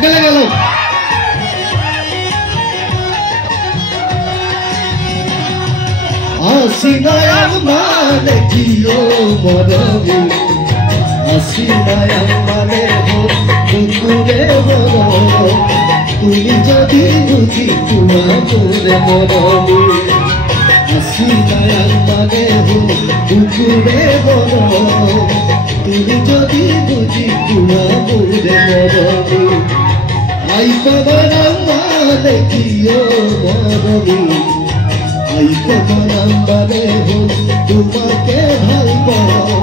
একেলগে অলপ আসিনায়াম মানে কিয় মৰমী আসিনায়াম মানে কুকুৰে মৰম তুমি যদি বুজি পোৱা মোৰে মৰমী আসিনায়াম মানে কুকুৰে মৰম তুমি যদি বুজি পোৱা মোৰে মৰমী আই পৱনাম মানে কিয় মৰমী আই পৱনাম মানে তোমাকে ভাল পাওঁ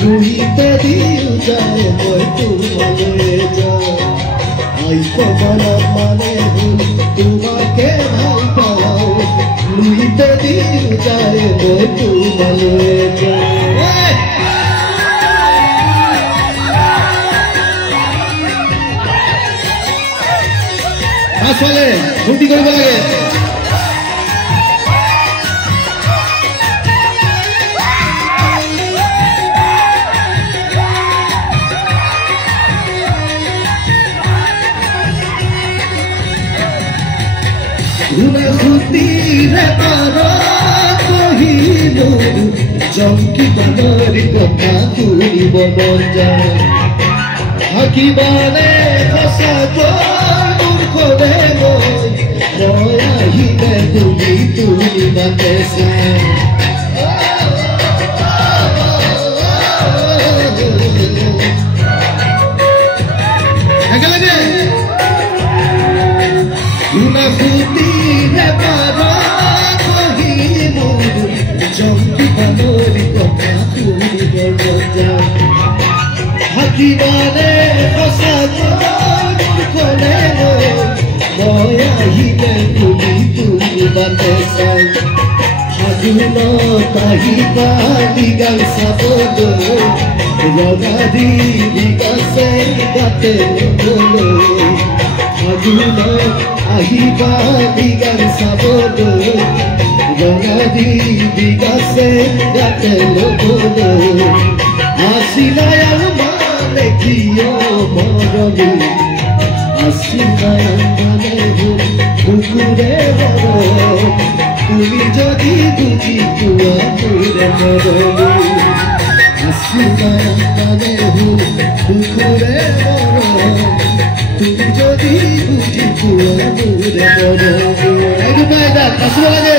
লুইতে দিও যায় মই তোমালৈ যাওঁ আই পৱনাম মানে তোমাকে ভাল পাওঁ লুইতে দিও যায় মই তোমালৈ যাওঁ আসলে ফূৰ্তি কৰিব লাগে খুদিৰে পাৰা কহিলো জংকি বানৰ কথা শুনিব মন যায় থাকিবানে সঁচাকৈ মুখৰে মই আহিলে তুমি বাটে চাই একেলগে খুদিৰে পাৰা কহিলো জংকি বানৰ কথা শুনিব মন যায় থাকিবানে সঁচাকৈ মুখৰে মই আহিলে তুমি বাটে চাই ফাগুনত আহিবা গান চাবলৈ ৰঙা দিলি গাছে গাতে ল'বলৈ ফাগুনত আহিবা গান চাবলৈ ৰঙা দিলি গাছে গাতে ল'বলৈ আসিনায়াম মানে কিয় মৰমী আসিনায়াম মানে কুকুৰে মৰম তুমি যদি বুজি পোৱা মোৰে মৰমী আসিনায়াম মানে কুকুৰে মৰম তুমি যদি বুজি পোৱা মোৰে মৰমী একদম এটা নাচিব লাগে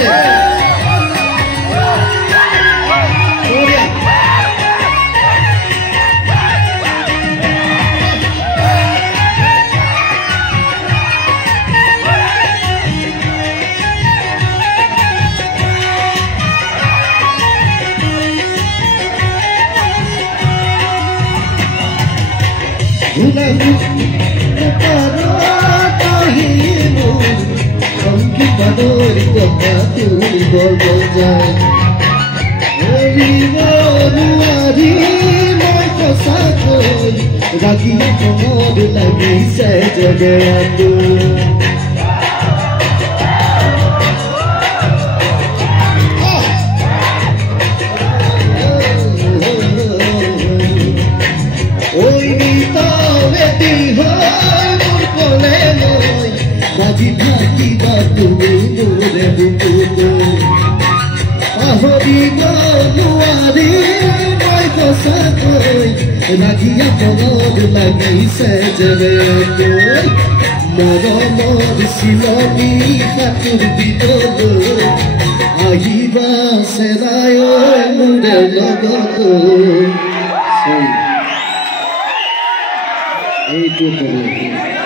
জংকি বানৰ কথা শুনিব মন যায় এৰিব নোৱাৰি মই সঁচাকৈ ৰাগি মনত লাগিছে জগৰাটো বাজি থাকিবা তুমি মোৰে বুকুত পাহৰিব নোৱাৰি মই সঁচাকৈ ৰাগিয়া মনত লাগিছে যেনেকৈ মৰমৰ চিলনী সাঁতোৰ দিবলৈ আহিবা চেৰাই মোৰে লগত এইটো